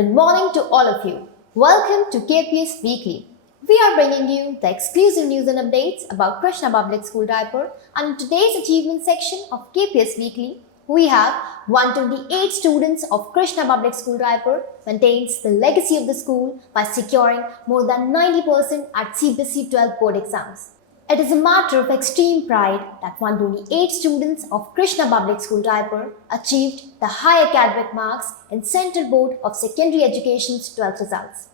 good morning to all of you. Welcome to KPS Weekly. We are bringing you the exclusive news and updates about Krishna Public School Raipur, and in today's achievement section of KPS Weekly, we have 128 students of Krishna Public School Raipur maintains the legacy of the school by securing more than 90% at CBSE 12 board exams. It is a matter of extreme pride that 128 students of Krishna Public School Raipur achieved the high academic marks in Central Board of Secondary Education's 12th results.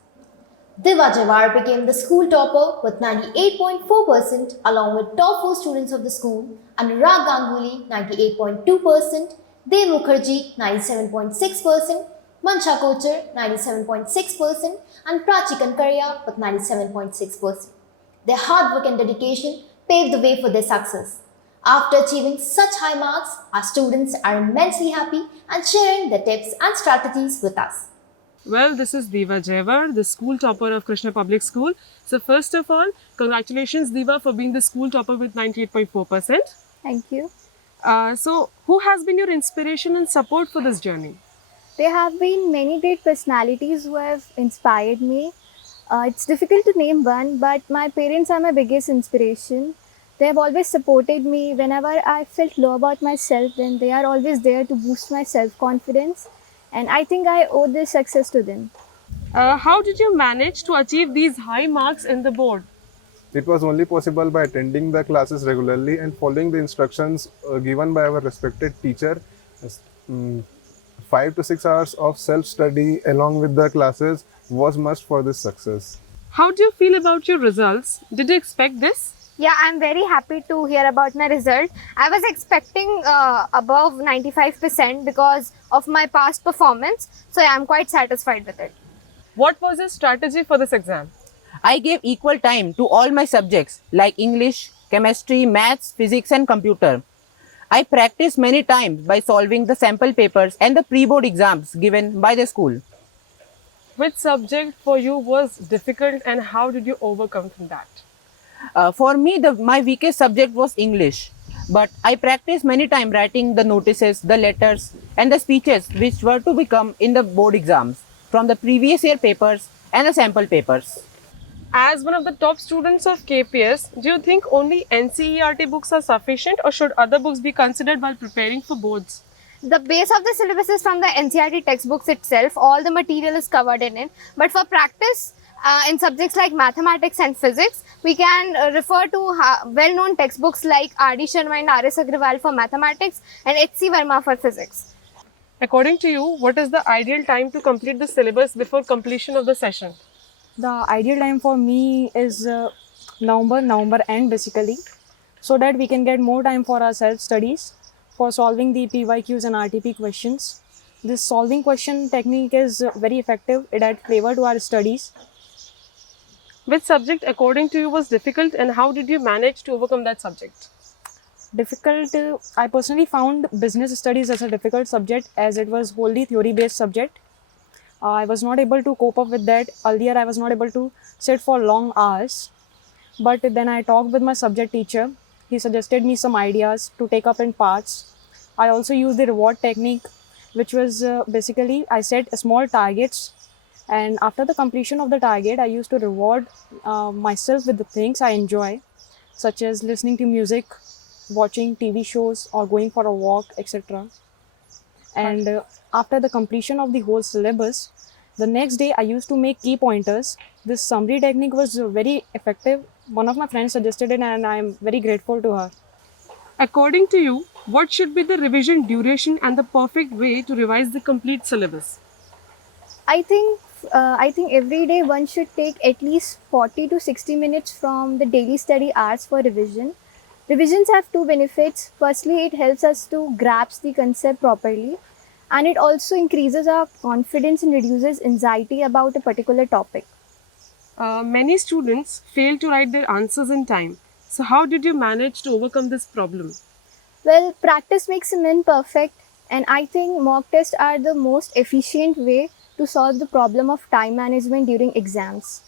Diva Javar became the school topper with 98.4% along with top 4 students of the school, Anurag Ganguly 98.2%, Dev Mukherjee 97.6%, Mansha Kochar 97.6% and Prachi Kankaria with 97.6%. Their hard work and dedication paved the way for their success. After achieving such high marks, our students are immensely happy and sharing their tips and strategies with us. Well, this is Diva Javar, the school topper of Krishna Public School. So first of all, congratulations Diva for being the school topper with 98.4%. Thank you. So who has been your inspiration and support for this journey? There have been many great personalities who have inspired me. It's difficult to name one, but my parents are my biggest inspiration. They have always supported me whenever I felt low about myself, then they are always there to boost my self-confidence. And I think I owe this success to them. How did you manage to achieve these high marks in the board? It was only possible by attending the classes regularly and following the instructions given by our respected teacher. 5 to 6 hours of self-study along with the classes was must for this success. How do you feel about your results? Did you expect this? Yeah, I'm very happy to hear about my result. I was expecting above 95% because of my past performance. So yeah, I'm quite satisfied with it. What was your strategy for this exam? I gave equal time to all my subjects like English, chemistry, maths, physics and computer. I practiced many times by solving the sample papers and the pre-board exams given by the school. Which subject for you was difficult and how did you overcome from that? For me, my weakest subject was English. But I practiced many times writing the notices, the letters and the speeches which were to become in the board exams from the previous year papers and the sample papers. As one of the top students of KPS, do you think only NCERT books are sufficient or should other books be considered while preparing for boards? The base of the syllabus is from the NCERT textbooks itself. All the material is covered in it. But for practice, in subjects like mathematics and physics, we can refer to well-known textbooks like R.D. Sharma and R.S. Agrawal for mathematics and H.C. Verma for physics. According to you, what is the ideal time to complete the syllabus before completion of the session? The ideal time for me is November end basically, so that we can get more time for our self-studies, for solving the PYQs and RTP questions. This solving question technique is very effective. It adds flavor to our studies. Which subject according to you was difficult and how did you manage to overcome that subject? Difficult, I personally found business studies as a difficult subject as it was wholly theory-based subject. I was not able to cope up with that. Earlier, I was not able to sit for long hours. But then I talked with my subject teacher. He suggested me some ideas to take up in parts. I also used the reward technique, which was basically I set small targets. And after the completion of the target, I used to reward myself with the things I enjoy, such as listening to music, watching TV shows or going for a walk, etc. And after the completion of the whole syllabus, the next day I used to make key pointers. This summary technique was very effective. One of my friends suggested it and I am very grateful to her. According to you, what should be the revision duration and the perfect way to revise the complete syllabus? I think every day one should take at least 40 to 60 minutes from the daily study hours for revision. Revisions have two benefits. Firstly, it helps us to grasp the concept properly, and it also increases our confidence and reduces anxiety about a particular topic. Many students fail to write their answers in time. So how did you manage to overcome this problem? Well, practice makes a man perfect, and I think mock tests are the most efficient way to solve the problem of time management during exams.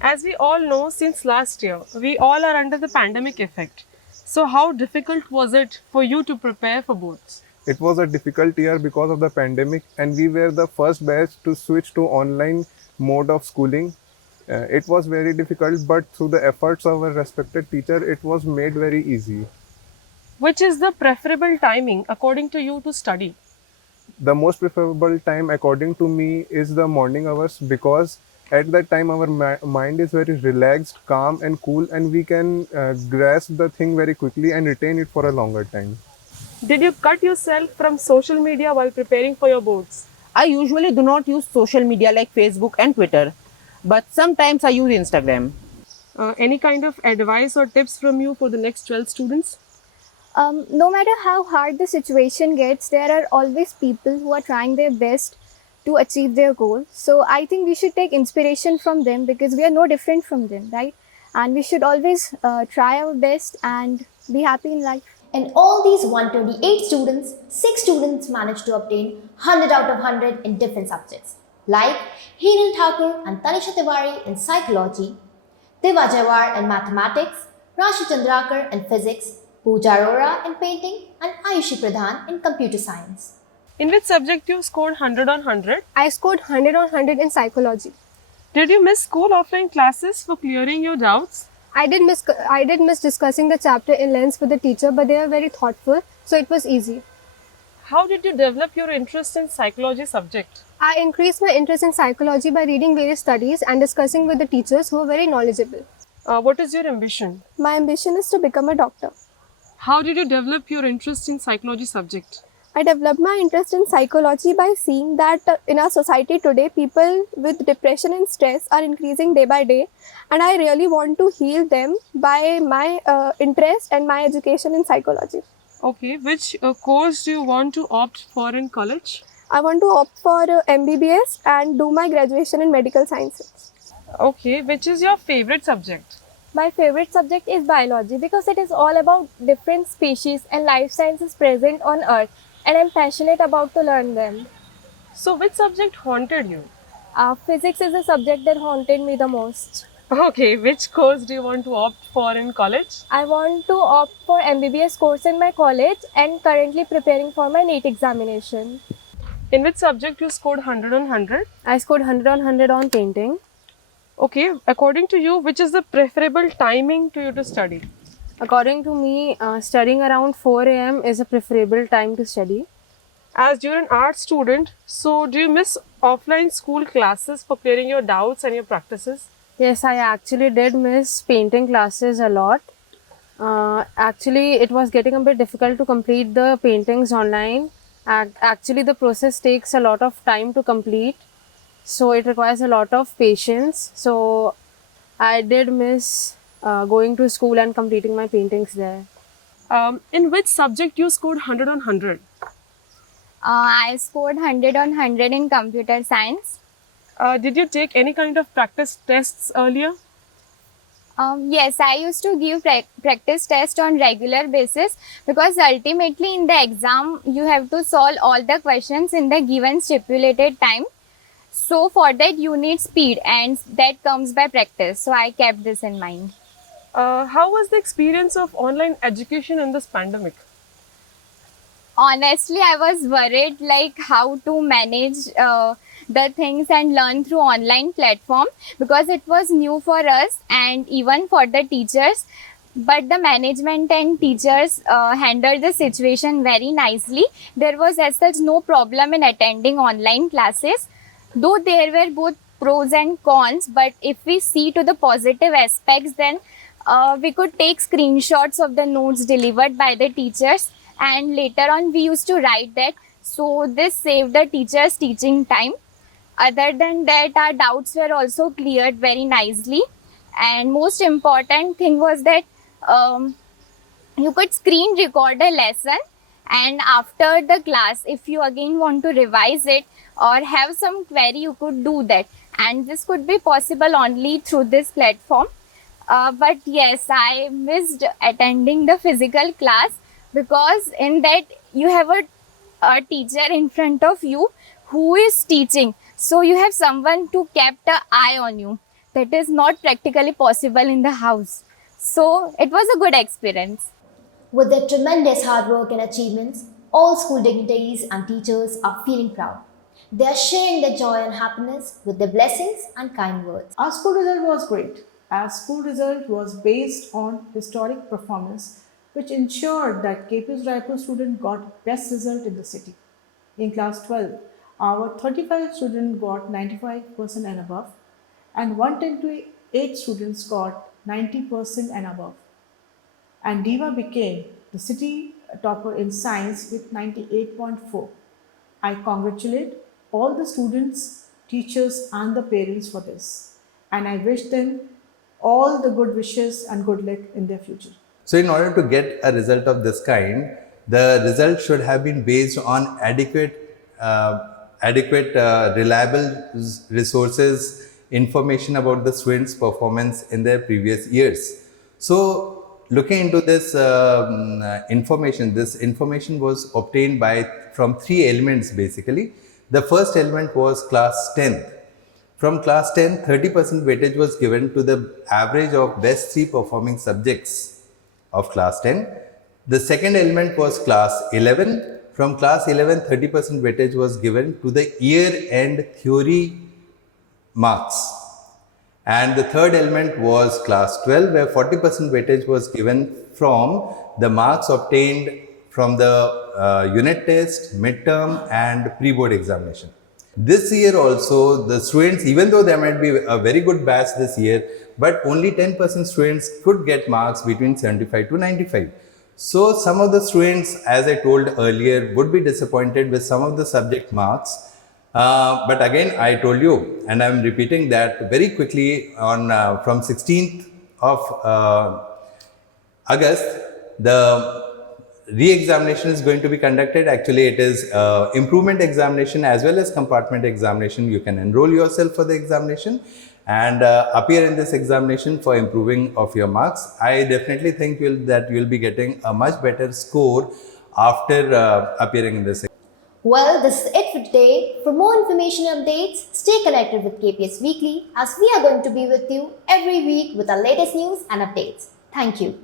As we all know, since last year, we all are under the pandemic effect. So how difficult was it for you to prepare for boards? It was a difficult year because of the pandemic, and we were the first batch to switch to online mode of schooling. It was very difficult, but through the efforts of our respected teacher, it was made very easy. Which is the preferable timing according to you to study? The most preferable time according to me is the morning hours, because at that time our mind is very relaxed, calm and cool, and we can grasp the thing very quickly and retain it for a longer time. Did you cut yourself from social media while preparing for your boards? I usually do not use social media like Facebook and Twitter, but sometimes I use Instagram. Any kind of advice or tips from you for the next 12 students? No matter how hard the situation gets, there are always people who are trying their best to achieve their goal. So I think we should take inspiration from them because we are no different from them, right? And we should always try our best and be happy in life. In all these 128 students, 6 students managed to obtain 100 out of 100 in different subjects, like Heenal Thakur and Tanisha Tiwari in psychology, Diva Jawar in mathematics, Rashi Chandrakar in physics, Pooja Arora in painting, and Ayushi Pradhan in computer science. In which subject you scored 100 on 100? I scored 100 on 100 in psychology. Did you miss school offline classes for clearing your doubts? I did miss discussing the chapter in length with the teacher, but they were very thoughtful, so it was easy. How did you develop your interest in psychology subject? I increased my interest in psychology by reading various studies and discussing with the teachers who were very knowledgeable. What is your ambition? My ambition is to become a doctor. How did you develop your interest in psychology subject? I developed my interest in psychology by seeing that in our society today, people with depression and stress are increasing day by day, and I really want to heal them by my interest and my education in psychology. Okay, which course do you want to opt for in college? I want to opt for MBBS and do my graduation in medical sciences. Okay, which is your favorite subject? My favorite subject is biology because it is all about different species and life sciences present on Earth, and I'm passionate about to learn them. So, which subject haunted you? Physics is a subject that haunted me the most. Okay, which course do you want to opt for in college? I want to opt for MBBS course in my college and currently preparing for my NEET examination. In which subject you scored 100 on 100? I scored 100 on 100 on painting. Okay, according to you, which is the preferable timing to you to study? According to me, studying around 4 a.m. is a preferable time to study. As you're an art student, so do you miss offline school classes for clearing your doubts and your practices? Yes, I actually did miss painting classes a lot. Actually, it was getting a bit difficult to complete the paintings online. Actually, the process takes a lot of time to complete. So it requires a lot of patience. So I did miss going to school and completing my paintings there. In which subject you scored 100 on 100? I scored 100 on 100 in computer science. Did you take any kind of practice tests earlier? Yes, I used to give practice test on regular basis because ultimately in the exam you have to solve all the questions in the given stipulated time. So for that you need speed, and that comes by practice. So I kept this in mind. How was the experience of online education in this pandemic? Honestly, I was worried like how to manage the things and learn through online platform because it was new for us and even for the teachers. But the management and teachers handled the situation very nicely. There was as such no problem in attending online classes, though there were both pros and cons. But if we see to the positive aspects, then we could take screenshots of the notes delivered by the teachers, and later on we used to write that. So this saved the teachers teaching time. Other than that, our doubts were also cleared very nicely. And most important thing was that you could screen record a lesson, and after the class, if you again want to revise it or have some query, you could do that. And this could be possible only through this platform. But yes, I missed attending the physical class because in that you have a teacher in front of you who is teaching. So you have someone to keep an eye on you. That is not practically possible in the house. So it was a good experience. With their tremendous hard work and achievements, All school dignitaries and teachers are feeling proud. They are sharing their joy and happiness with their blessings and kind words. Our school result was great. Our school result was based on historic performance, which ensured that KPS Raipur student got best result in the city. In class 12, our 35 students got 95% and above, and 128 students got 90% and above. And Diva became the city topper in science with 98.4. I congratulate all the students, teachers, and the parents for this, and I wish them all the good wishes and good luck in their future. So in order to get a result of this kind, the result should have been based on reliable resources, information about the students' performance in their previous years. So looking into this information was obtained from three elements basically. The first element was class 10th. From class 10, 30% weightage was given to the average of best three performing subjects of class 10. The second element was class 11. From class 11, 30% weightage was given to the year-end theory marks. And the third element was class 12, where 40% weightage was given from the marks obtained from the unit test, midterm and pre-board examination. This year also, the students, even though there might be a very good batch this year, but only 10% students could get marks between 75 to 95. So some of the students, as I told earlier, would be disappointed with some of the subject marks. But again, I told you, and I'm repeating that very quickly, from 16th of August, the re-examination is going to be conducted. Actually, it is improvement examination as well as compartment examination. You can enroll yourself for the examination and appear in this examination for improving of your marks. I definitely think that you will be getting a much better score after appearing in this. Well, this is it for today. For more information and updates, stay connected with KPS Weekly as we are going to be with you every week with our latest news and updates. Thank you.